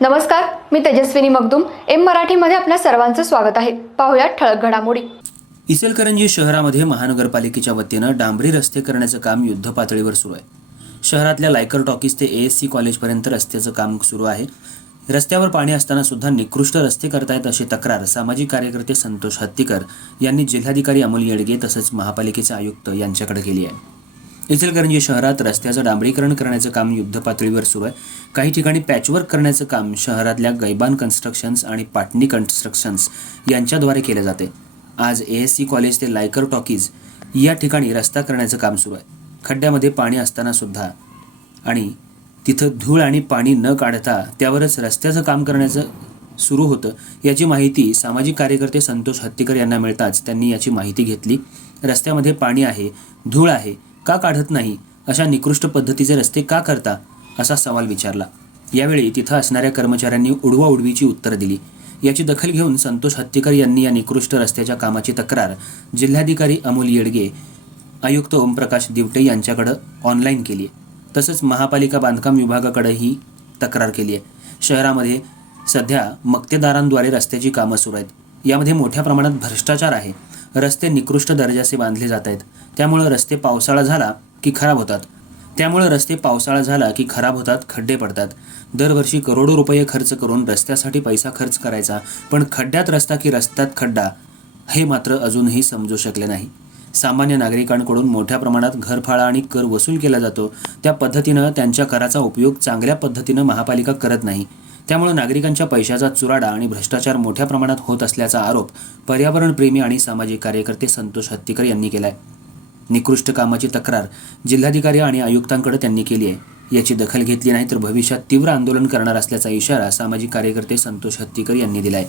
नमस्कार मी तेजस्विनी मगदुम. एम मराठीमध्ये आपल्या सर्वांचं स्वागत आहे. पाहुयात ठळक घडामोडी. इचलकरंजी शहरामध्ये महानगरपालिकेच्या वतीनं डांबरी रस्ते करण्याचं काम युद्धपातळीवर सुरू आहे. शहरातल्या लायकर टॉकीज ते ए एस सी कॉलेजपर्यंत रस्त्याचं काम सुरू आहे. रस्त्यावर पाणी असताना सुद्धा निकृष्ट रस्ते करतायत अशी तक्रार सामाजिक कार्यकर्ते संतोष हत्तीकर यांनी जिल्हाधिकारी अमोल येडगे तसंच महापालिकेचे आयुक्त यांच्याकडे केली आहे. इचलकरंजी शहरात रस्त्याचं डांबरीकरण करण्याचं काम युद्धपातळीवर सुरू आहे. काही ठिकाणी पॅचवर्क करण्याचं काम शहरातल्या गैबान कन्स्ट्रक्शन्स आणि पाटणी कन्स्ट्रक्शन्स यांच्याद्वारे केलं जाते. आज ए एस सी कॉलेज ते लायकर टॉकीज या ठिकाणी रस्ता करण्याचं काम सुरू आहे. खड्ड्यामध्ये पाणी असताना सुद्धा आणि तिथं धूळ आणि पाणी न काढता त्यावरच रस्त्याचं काम करण्याचं सुरू होतं याची माहिती सामाजिक कार्यकर्ते संतोष हत्तीकर यांना मिळताच त्यांनी याची माहिती घेतली. रस्त्यामध्ये पाणी आहे धूळ आहे का काढत नाही? अशा निकृष्ट पद्धतीचे रस्ते का करता? असा सवाल विचारला. यावेळी तिथं असणाऱ्या कर्मचाऱ्यांनी उडवा उडवीची उत्तरं दिली. याची दखल घेऊन संतोष हत्तीकर यांनी या निकृष्ट रस्त्याच्या कामाची तक्रार जिल्हाधिकारी अमोल येडगे आयुक्त ओमप्रकाश दिवटे यांच्याकडं ऑनलाईन केली आहे तसंच महापालिका बांधकाम विभागाकडेही तक्रार केली आहे शहरामध्ये सध्या मक्तेदारांद्वारे रस्त्याची कामं सुरू आहेत. यामध्ये मोठ्या प्रमाणात भ्रष्टाचार आहे. रस्ते निकृष्ट दर्जाचे बांधले जात आहेत. त्यामुळं रस्ते पावसाळा झाला की खराब होतात. त्यामुळे रस्ते पावसाळा झाला की खराब होतात खड्डे पडतात. दरवर्षी करोडो रुपये खर्च करून रस्त्यासाठी पैसा खर्च करायचा पण खड्ड्यात रस्ता की रस्त्यात खड्डा हे मात्र अजूनही समजू शकले नाही. सामान्य नागरिकांकडून मोठ्या प्रमाणात घरफाळा आणि कर वसूल केला जातो. त्या पद्धतीनं त्यांच्या कराचा उपयोग चांगल्या पद्धतीनं महापालिका करत नाही. त्यामुळे नागरिकांच्या पैशाचा चुराडा आणि भ्रष्टाचार मोठ्या प्रमाणात होत असल्याचा आरोप पर्यावरणप्रेमी आणि सामाजिक कार्यकर्ते संतोष हत्तीकर यांनी केला आहे निकृष्ट कामाची तक्रार जिल्हाधिकारी आणि आयुक्तांकडे त्यांनी केली आहे. याची दखल घेतली नाही तर भविष्यात तीव्र आंदोलन करणार असल्याचा इशारा सामाजिक कार्यकर्ते संतोष हत्तीकर यांनी दिला आहे